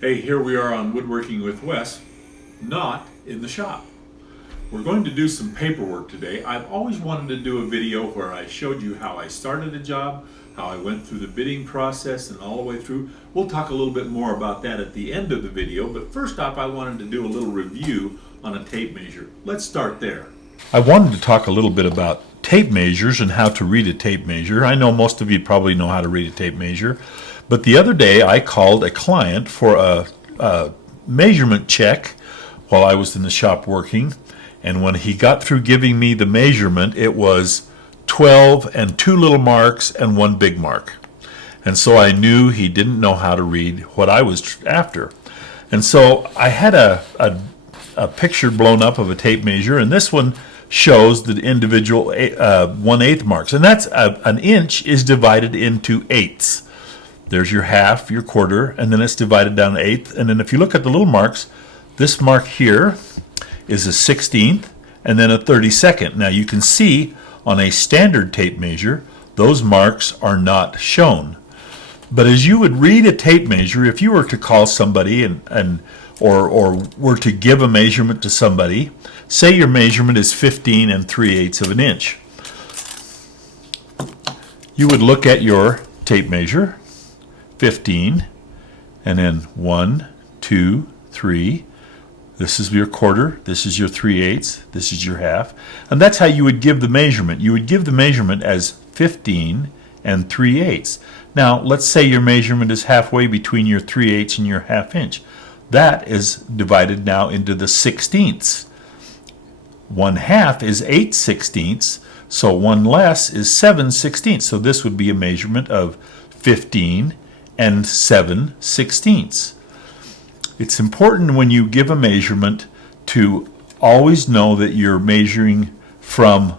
Hey, here we are on Woodworking with Wes, not in the shop. We're going to do some paperwork today. I've always wanted to do a video where I showed you how I started a job, how I went through the bidding process and all the way through. We'll talk a little bit more about that at the end of the video, but first off I wanted to do a little review on a tape measure. Let's start there. I wanted to talk a little bit about tape measures and how to read a tape measure. I know most of you probably know how to read a tape measure, but the other day I called a client for a measurement check while I was in the shop working, and when he got through giving me the measurement, it was 12 and 2 little marks and 1 big mark. And so I knew he didn't know how to read what I was after. And so I had a picture blown up of a tape measure, and this one shows the individual 1/8 marks, and that's an inch is divided into eighths. There's your half, your quarter, and then it's divided down to eighth. And then if you look at the little marks, this mark here is a 16th and then a 32nd. Now you can see on a standard tape measure, those marks are not shown. But as you would read a tape measure, if you were to call somebody or were to give a measurement to somebody, say your measurement is 15 3/8 of an inch. You would look at your tape measure, 15, and then 1, 2, 3. This is your quarter, this is your 3/8, this is your half. And that's how you would give the measurement. You would give the measurement as 15 3/8. Now, let's say your measurement is halfway between your 3/8 and your half inch. That is divided now into the sixteenths. 1/2 is 8/16, so 1 less is 7/16. So this would be a measurement of 15 and 7/16. It's important when you give a measurement to always know that you're measuring from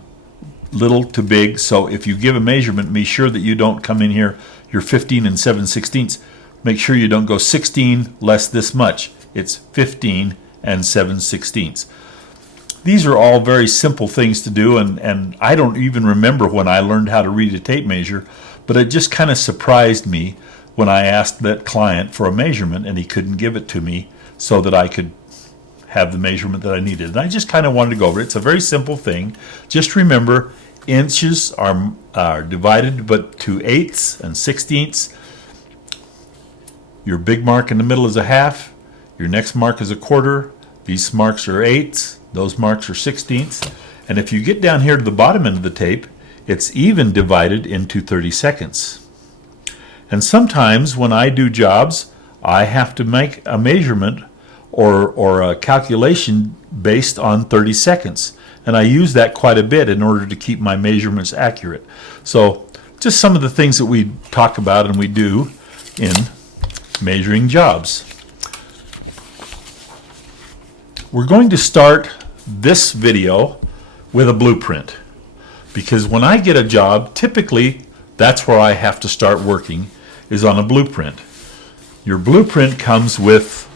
little to big. So if you give a measurement, be sure that you don't come in here, you're 15 and 7/16. Make sure you don't go 16 less this much. It's 15 and 7/16. These are all very simple things to do, and I don't even remember when I learned how to read a tape measure, but it just kind of surprised me when I asked that client for a measurement and he couldn't give it to me so that I could have the measurement that I needed. And I just kind of wanted to go over it. It's a very simple thing. Just remember, inches are divided but to eighths and sixteenths. Your big mark in the middle is a half. Your next mark is a quarter. These marks are eighths. Those marks are sixteenths. And if you get down here to the bottom end of the tape, it's even divided into 30-seconds. And sometimes when I do jobs, I have to make a measurement or a calculation based on 30 seconds. And I use that quite a bit in order to keep my measurements accurate. So just some of the things that we talk about and we do in measuring jobs. We're going to start this video with a blueprint, because when I get a job, typically that's where I have to start working, is on a blueprint. Your blueprint comes with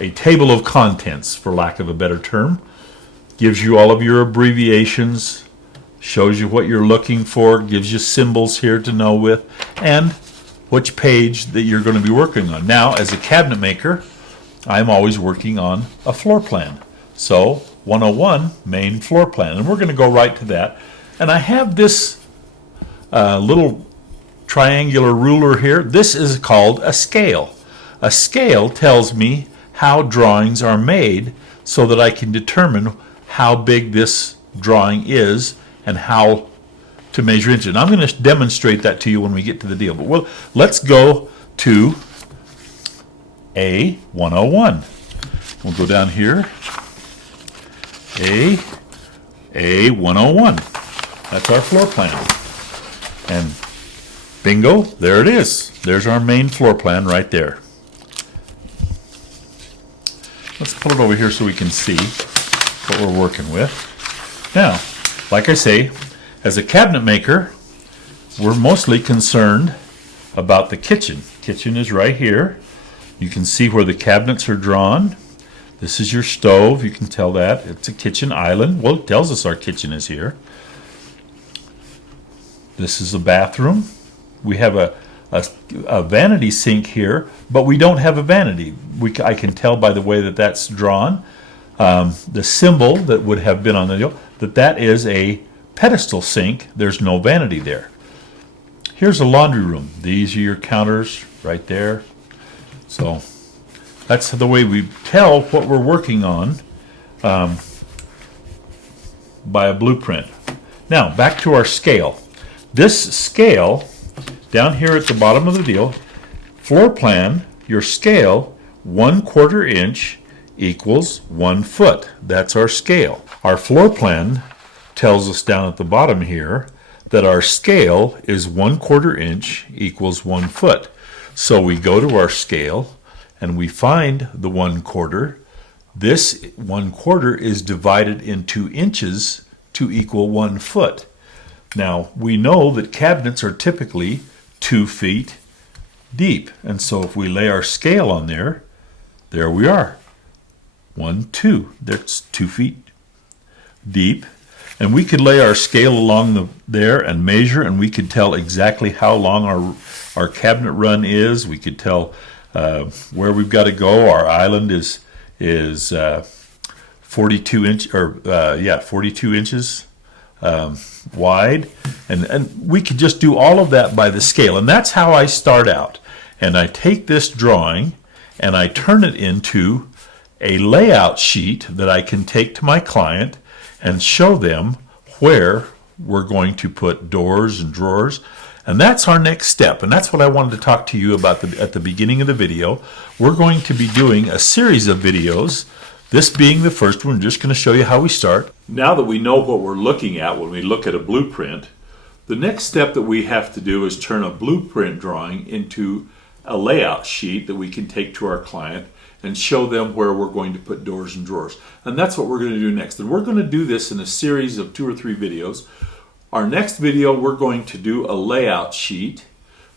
a table of contents, for lack of a better term. Gives you all of your abbreviations, shows you what you're looking for, gives you symbols here to know with, and which page that you're going to be working on. Now, as a cabinet maker, I'm always working on a floor plan. So 101, main floor plan, and we're going to go right to that. And I have this little triangular ruler here. This is called a scale. A scale tells me how drawings are made so that I can determine how big this drawing is and how to measure into it. And I'm going to demonstrate that to you when we get to the deal. But let's go to A101. We'll go down here. A101. That's our floor plan. And bingo, there it is. There's our main floor plan right there. Let's pull it over here so we can see what we're working with. Now, like I say, as a cabinet maker, we're mostly concerned about the kitchen. Kitchen is right here. You can see where the cabinets are drawn. This is your stove. You can tell that. It's a kitchen island. Well, it tells us our kitchen is here. This is a bathroom. We have a vanity sink here, but we don't have a vanity. I can tell by the way that that's drawn, the symbol that would have been on the deal, that is a pedestal sink. There's no vanity there. Here's a laundry room. These are your counters right there. So that's the way we tell what we're working on by a blueprint. Now back to our scale. This scale down here at the bottom of the deal, floor plan, your scale, 1/4 inch equals 1 foot. That's our scale. Our floor plan tells us down at the bottom here that our scale is 1/4 inch equals 1 foot. So we go to our scale and we find the 1/4. This 1/4 is divided into inches to equal 1 foot. Now we know that cabinets are typically 2 feet deep, and so if we lay our scale on there, there we are. 1, 2. That's 2 feet deep. And we could lay our scale along there and measure, and we could tell exactly how long our cabinet run is. We could tell where we've got to go. Our island is 42 inches wide, and we could just do all of that by the scale. And that's how I start out. And I take this drawing and I turn it into a layout sheet that I can take to my client and show them where we're going to put doors and drawers. And that's our next step. And that's what I wanted to talk to you about at the beginning of the video. We're going to be doing a series of videos. This being the first one, I'm just going to show you how we start. Now that we know what we're looking at when we look at a blueprint, the next step that we have to do is turn a blueprint drawing into a layout sheet that we can take to our client and show them where we're going to put doors and drawers. And that's what we're going to do next. And we're going to do this in a series of 2 or 3 videos. Our next video, we're going to do a layout sheet.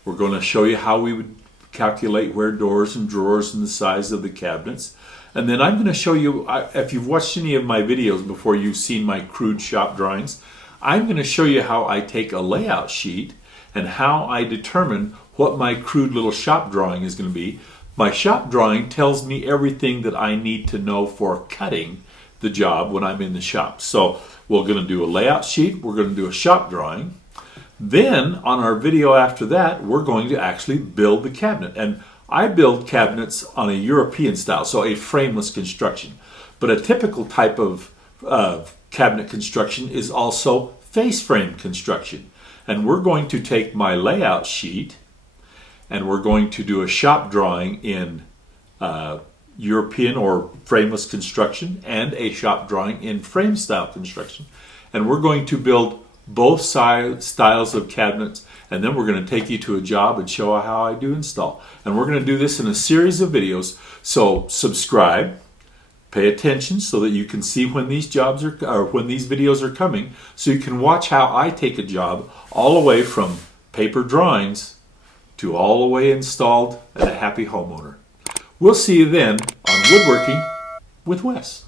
We're going to show you how we would calculate where doors and drawers and the size of the cabinets. And then I'm going to show you, if you've watched any of my videos before, you've seen my crude shop drawings. I'm going to show you how I take a layout sheet and how I determine what my crude little shop drawing is going to be. My shop drawing tells me everything that I need to know for cutting the job when I'm in the shop. So we're going to do a layout sheet, we're going to do a shop drawing. Then on our video after that, we're going to actually build the cabinet. And I build cabinets on a European style, so a frameless construction. But a typical type of cabinet construction is also face frame construction. And we're going to take my layout sheet and we're going to do a shop drawing in European or frameless construction and a shop drawing in frame style construction. And we're going to build both styles of cabinets, and then we're going to take you to a job and show how I do install. And we're going to do this in a series of videos. So subscribe, pay attention so that you can see when these jobs are, or when these videos are coming, so you can watch how I take a job all the way from paper drawings to all the way installed and a happy homeowner. We'll see you then on Woodworking with Wes.